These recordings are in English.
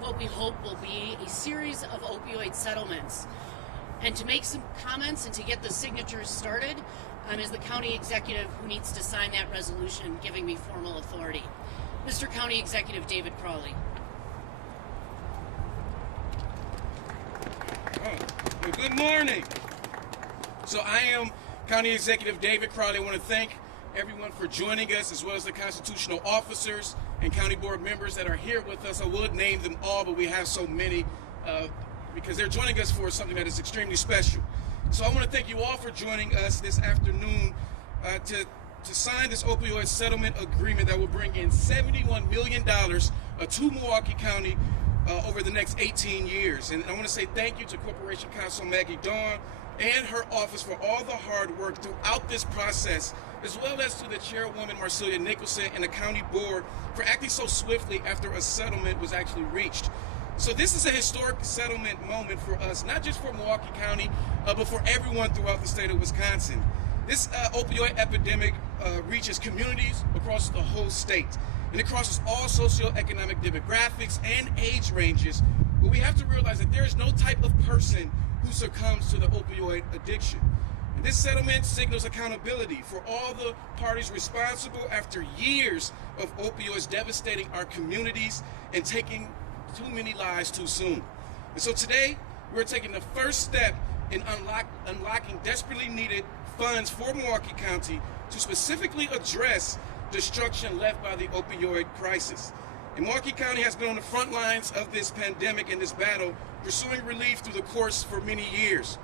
what we hope will be a series of opioid settlements. And to make some comments and to get the signatures started is the county executive who needs to sign that resolution giving me formal authority. Mr. County Executive David Crowley. Well, good morning. So I am County Executive David Crowley. I want to thank everyone for joining us, as well as the constitutional officers and county board members that are here with us. I would name them all, but we have so many because they're joining us for something that is extremely special. So I want to thank you all for joining us this afternoon to sign this opioid settlement agreement that will bring in $71 million to Milwaukee County over the next 18 years. And I want to say thank you to Corporation Counsel Maggie Dawn and her office for all the hard work throughout this process, as well as to the chairwoman Marcelia Nicholson and the county board for acting so swiftly after a settlement was actually reached. So this is a historic settlement moment for us, not just for Milwaukee County, but for everyone throughout the state of Wisconsin. This opioid epidemic reaches communities across the whole state, and it crosses all socioeconomic demographics and age ranges. But we have to realize that there is no type of person who succumbs to the opioid addiction. And this settlement signals accountability for all the parties responsible after years of opioids devastating our communities and taking too many lives too soon. And so today, we're taking the first step in unlocking desperately needed funds for Milwaukee County to specifically address destruction left by the opioid crisis. And Milwaukee County has been on the front lines of this pandemic and this battle, pursuing relief through the course for many years.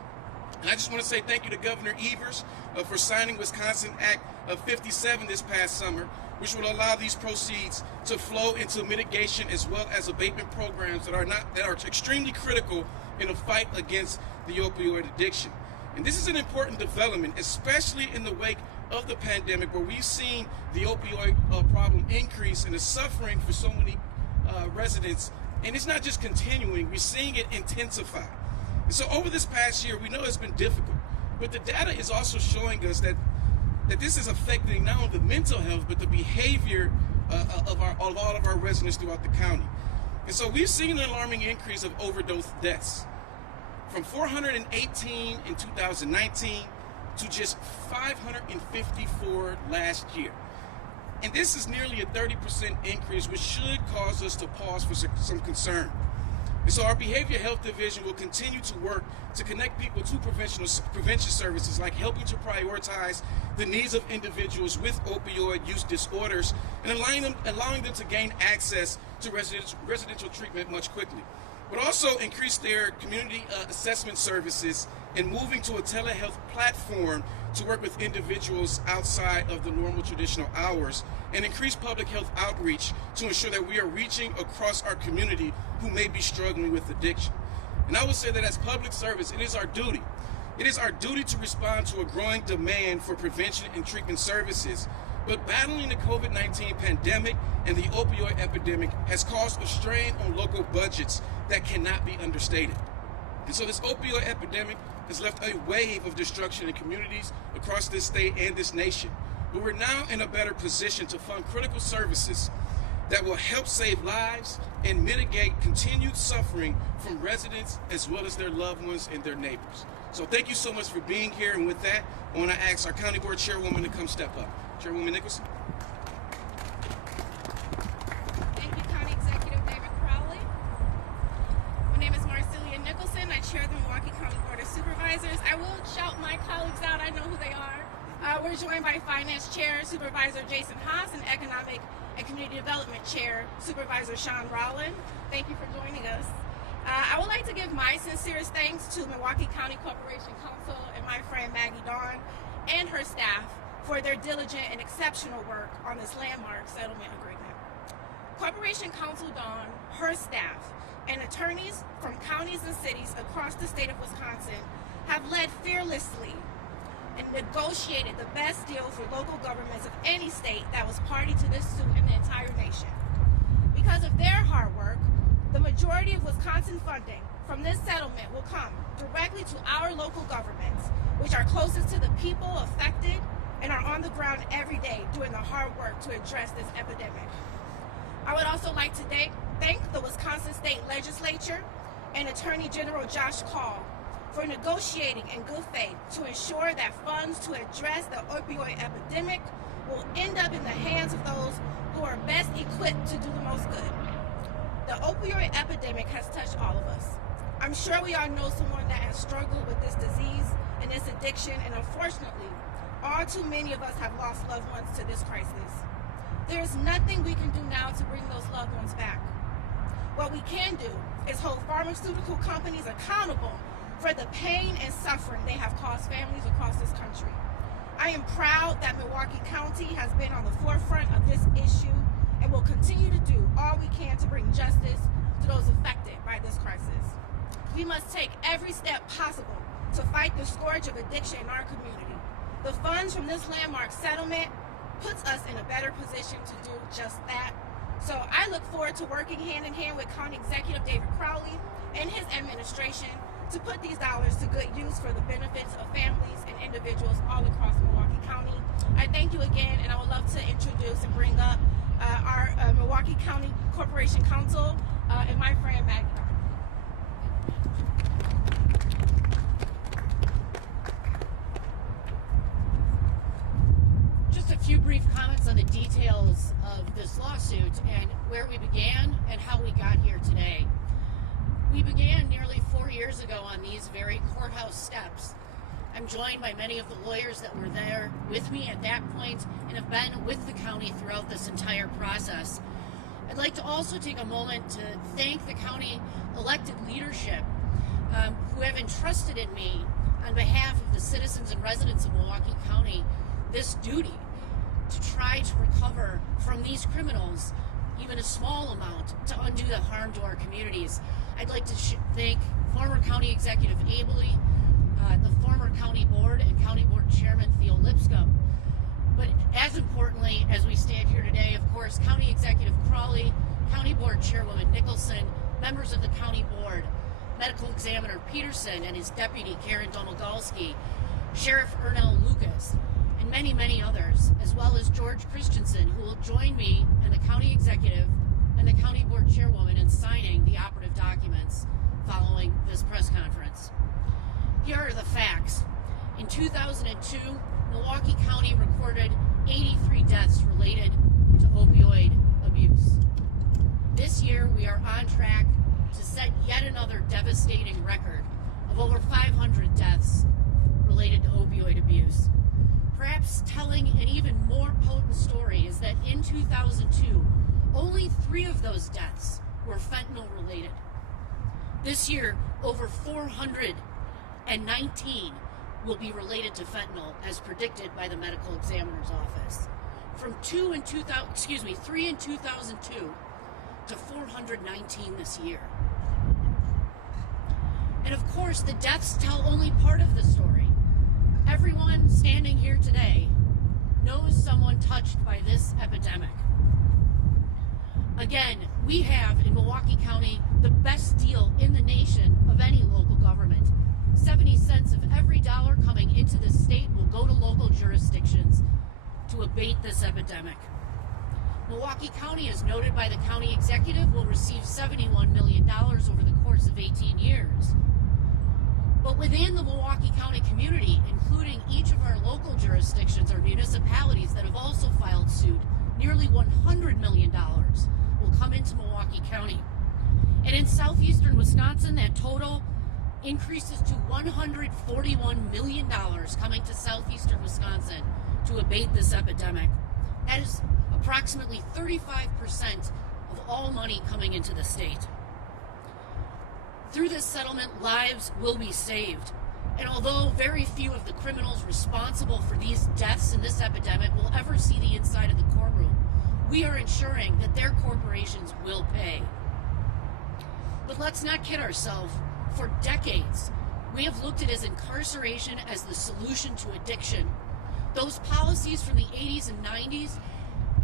And I just want to say thank you to Governor Evers for signing Wisconsin Act 57 this past summer, which will allow these proceeds to flow into mitigation as well as abatement programs that are extremely critical in the fight against the opioid addiction. And this is an important development, especially in the wake of the pandemic, where we've seen the opioid problem increase and the suffering for so many residents. And it's not just continuing, we're seeing it intensify. And so over this past year, we know it's been difficult, but the data is also showing us that this is affecting not only the mental health, but the behavior of all of our residents throughout the county. And so we've seen an alarming increase of overdose deaths from 418 in 2019 to just 554 last year. And this is nearly a 30% increase, which should cause us to pause for some concern. And so our Behavioral Health Division will continue to work to connect people to prevention services, like helping to prioritize the needs of individuals with opioid use disorders and allowing them to gain access to residential treatment much quickly. But also increase their community assessment services and moving to a telehealth platform to work with individuals outside of the normal traditional hours, and increase public health outreach to ensure that we are reaching across our community who may be struggling with addiction. And I would say that as public service, it is our duty. It is our duty to respond to a growing demand for prevention and treatment services. But battling the COVID-19 pandemic and the opioid epidemic has caused a strain on local budgets that cannot be understated. And so this opioid epidemic has left a wave of destruction in communities across this state and this nation. But we're now in a better position to fund critical services that will help save lives and mitigate continued suffering from residents as well as their loved ones and their neighbors. So thank you so much for being here. And with that, I want to ask our County Board Chairwoman to come step up. Chairwoman Nicholson. Thank you, County Executive David Crowley. My name is Marcelia Nicholson. I chair the Milwaukee County Board of Supervisors. I will shout my colleagues out. I know who they are. We're joined by Finance Chair Supervisor Jason Haas and Economic and Community Development Chair Supervisor Sean Rowland. Thank you for joining us. I would like to give my sincerest thanks to Milwaukee County Corporation Counsel and my friend Maggie Dawn and her staff for their diligent and exceptional work on this landmark settlement agreement. Corporation Counsel Dawn, her staff, and attorneys from counties and cities across the state of Wisconsin have led fearlessly and negotiated the best deal for local governments of any state that was party to this suit in the entire nation. Because of their hard work, the majority of Wisconsin funding from this settlement will come directly to our local governments, which are closest to the people affected and are on the ground every day doing the hard work to address this epidemic. I would also like to thank the Wisconsin State legislature and Attorney General Josh Call for negotiating in good faith to ensure that funds to address the opioid epidemic will end up in the hands of those who are best equipped to do the most good. The opioid epidemic has touched all of us. I'm sure we all know someone that has struggled with this disease and this addiction, and unfortunately, all too many of us have lost loved ones to this crisis. There is nothing we can do now to bring those loved ones back. What we can do is hold pharmaceutical companies accountable for the pain and suffering they have caused families across this country. I am proud that Milwaukee County has been on the forefront of this issue and will continue to do all we can to bring justice to those affected by this crisis. We must take every step possible to fight the scourge of addiction in our community. The funds from this landmark settlement puts us in a better position to do just that. So I look forward to working hand in hand with County Executive David Crowley and his administration to put these dollars to good use for the benefits of families and individuals all across Milwaukee County. I thank you again, and I would love to introduce and bring up our Milwaukee County Corporation Counsel and my friend Maggie. Just a few brief comments on the details of this lawsuit and where we began and how we got here today. We began nearly 4 years ago on these very courthouse steps. I'm joined by many of the lawyers that were there with me at that point and have been with the county throughout this entire process. I'd like to also take a moment to thank the county elected leadership who have entrusted in me on behalf of the citizens and residents of Milwaukee County this duty to try to recover from these criminals even a small amount to undo the harm to our communities. I'd like to thank former County Executive Abley, the former County Board and County Board Chairman Theo Lipscomb. But as importantly, as we stand here today, of course, County Executive Crowley, County Board Chairwoman Nicholson, members of the County Board, Medical Examiner Peterson and his deputy Karen Domagalski, Sheriff Ernell Lucas, and many, many others, as well as George Christensen, who will join me and the County Executive and the County Board Chairwoman in signing the operative documents following this press conference. Here are the facts. In 2002, Milwaukee County recorded 83 deaths related to opioid abuse. This year, we are on track to set yet another devastating record of over 500 deaths related to opioid abuse. Perhaps telling an even more potent story is that in 2002, only 3 of those deaths were fentanyl related. This year, over 419 will be related to fentanyl, as predicted by the Medical Examiner's Office. From 3 in 2002 to 419 this year. And of course, the deaths tell only part of the story. Everyone standing here today knows someone touched by this epidemic. Again, we have in Milwaukee County the best deal in the nation of any local government. 70 cents of every dollar coming into the state will go to local jurisdictions to abate this epidemic. Milwaukee County, as noted by the county executive, will receive $71 million over the course of 18 years. But within the Milwaukee County community, including each of our local jurisdictions or municipalities that have also filed suit, nearly $100 million will come into Milwaukee County. And in southeastern Wisconsin, that total increases to $141 million coming to southeastern Wisconsin to abate this epidemic. That is approximately 35% of all money coming into the state. Through this settlement, lives will be saved. And although very few of the criminals responsible for these deaths in this epidemic will ever see the inside of the courtroom, we are ensuring that their corporations will pay. But let's not kid ourselves. For decades, we have looked at incarceration as the solution to addiction. Those policies from the 80s and 90s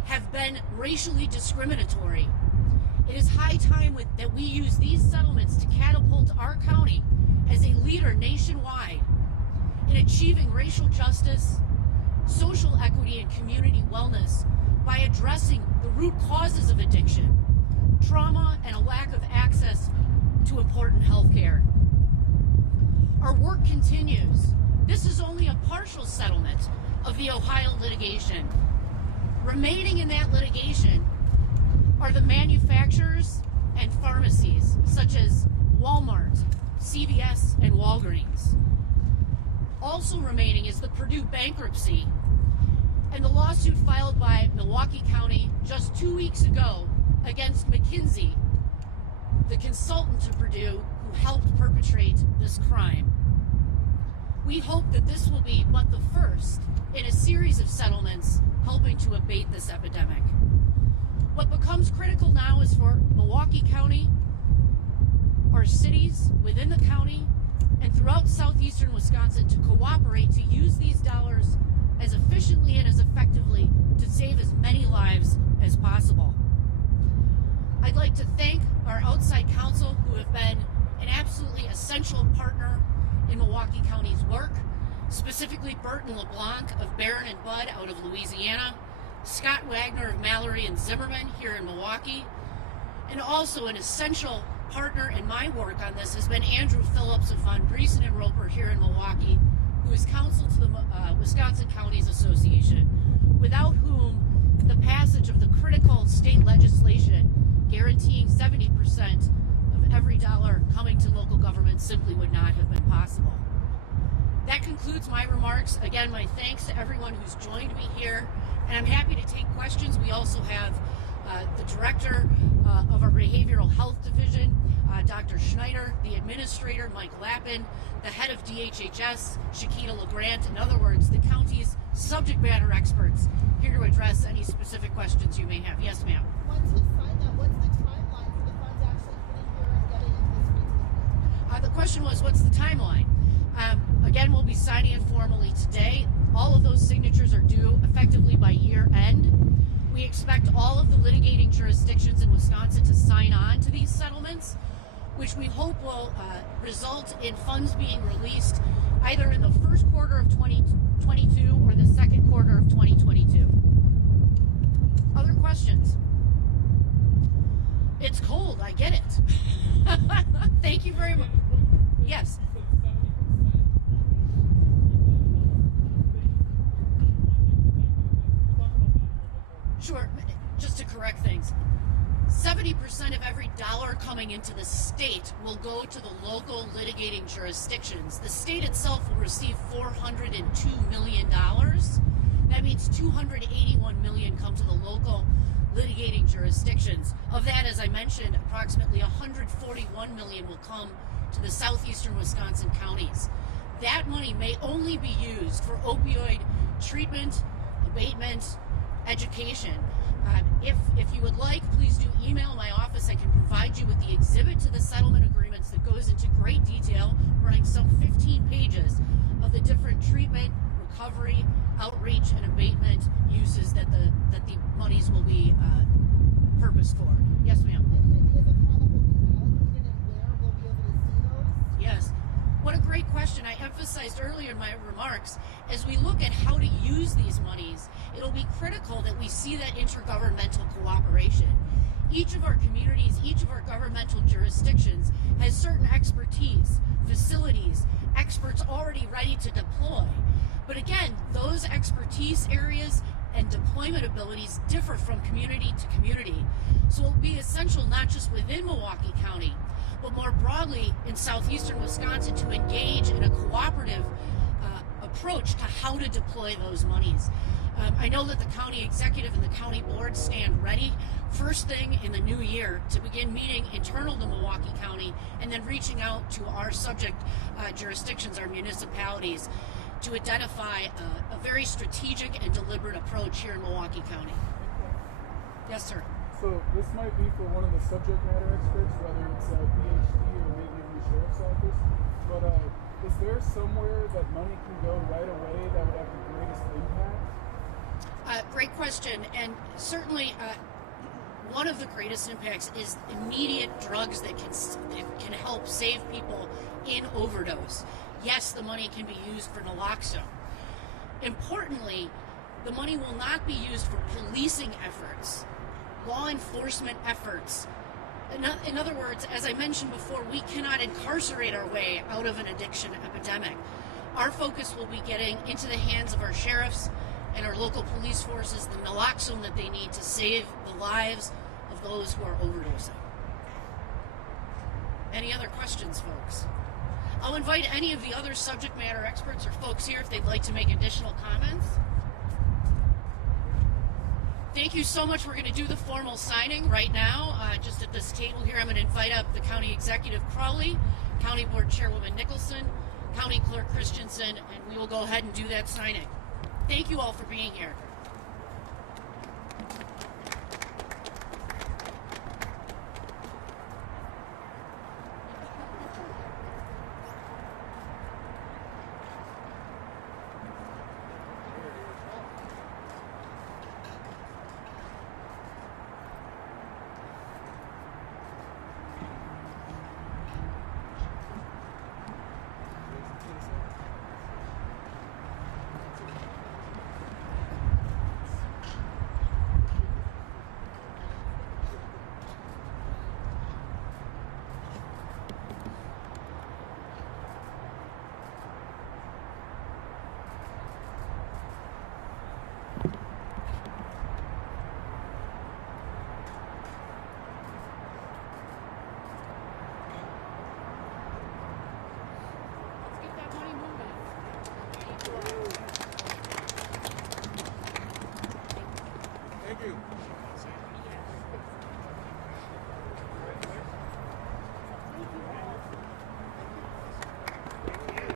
have been racially discriminatory. It is high time that we use these settlements to catapult our county as a leader nationwide in achieving racial justice, social equity, and community wellness by addressing the root causes of addiction, trauma, and a lack of access partial settlement of the Ohio litigation. Remaining in that litigation are the manufacturers and pharmacies, such as Walmart, CVS, and Walgreens. Also remaining is the Purdue bankruptcy and the lawsuit filed by Milwaukee County just 2 weeks ago against McKinsey, the consultant to Purdue who helped perpetrate this crime. We hope that this will be but the first in a series of settlements helping to abate this epidemic. What becomes critical now is for Milwaukee County, our cities within the county, and throughout southeastern Wisconsin to cooperate to use these dollars as efficiently and as effectively to save as many lives as possible. I'd like to thank our outside counsel who have been an absolutely essential partner in Milwaukee County's work, specifically Burton LeBlanc of Barron and Budd out of Louisiana, Scott Wagner of Mallory and Zimmerman here in Milwaukee, and also an essential partner in my work on this has been Andrew Phillips of Von Briesen and Roper here in Milwaukee, who is counsel to the Wisconsin Counties Association, without whom the passage of the critical state legislation guaranteeing 70% of every dollar coming to local government simply would not have been possible. That concludes my remarks. Again, my thanks to everyone who's joined me here, and I'm happy to take questions. We also have the director of our Behavioral Health Division, Dr. Schneider, the administrator, Mike Lappin, the head of DHHS, Shakita LeGrant. In other words, the county's subject matter experts here to address any specific questions you may have. Yes, ma'am. Once you sign that, what's the timeline for the funds actually getting here and getting into the streets? The question was, what's the timeline? Again, we'll be signing it formally today. All of those signatures are due effectively by year end. We expect all of the litigating jurisdictions in Wisconsin to sign on to these settlements, which we hope will result in funds being released either in the first quarter of 2022 or the second quarter of 2022. Other questions? It's cold, I get it. Thank you very much. Yes. Sure, just to correct things, 70% of every dollar coming into the state will go to the local litigating jurisdictions. The state itself will receive $402 million. That means $281 million come to the local litigating jurisdictions. Of that, as I mentioned, approximately $141 million will come to the southeastern Wisconsin counties. That money may only be used for opioid treatment, abatement, education. If you would like, please do email my office. I can provide you with the exhibit to the settlement agreements that goes into great detail, running some 15 pages of the different treatment, recovery, outreach, and abatement uses that the monies will be purposed for. Yes, ma'am. Any ideas of how that will be allocated and where we'll be able to see those? Yes. What a great question. I emphasized earlier in my remarks, as we look at how to use these monies, it'll be critical that we see that intergovernmental cooperation. Each of our communities, each of our governmental jurisdictions has certain expertise, facilities, experts already ready to deploy. But again, those expertise areas and deployment abilities differ from community to community. So it'll be essential not just within Milwaukee County, but more broadly in southeastern Wisconsin to engage in a cooperative approach to how to deploy those monies. I know that the county executive and the county board stand ready first thing in the new year to begin meeting internal to Milwaukee County and then reaching out to our subject jurisdictions, our municipalities, to identify a very strategic and deliberate approach here in Milwaukee County. Yes, sir. So this might be for one of the subject matter experts, whether it's a PhD or maybe even the sheriff's office, but is there somewhere that money can go right away that would have the greatest impact? Great question, and certainly one of the greatest impacts is immediate drugs that can help save people in overdose. Yes, the money can be used for naloxone. Importantly, the money will not be used for policing efforts, law enforcement efforts. In other words, as I mentioned before, we cannot incarcerate our way out of an addiction epidemic. Our focus will be getting into the hands of our sheriffs and our local police forces the naloxone that they need to save the lives of those who are overdosing. Any other questions, folks? I'll invite any of the other subject matter experts or folks here if they'd like to make additional comments. Thank you so much. We're going to do the formal signing right now. Just at this table here, I'm going to invite up the County Executive Crowley, County Board Chairwoman Nicholson, County Clerk Christensen, and we will go ahead and do that signing. Thank you all for being here.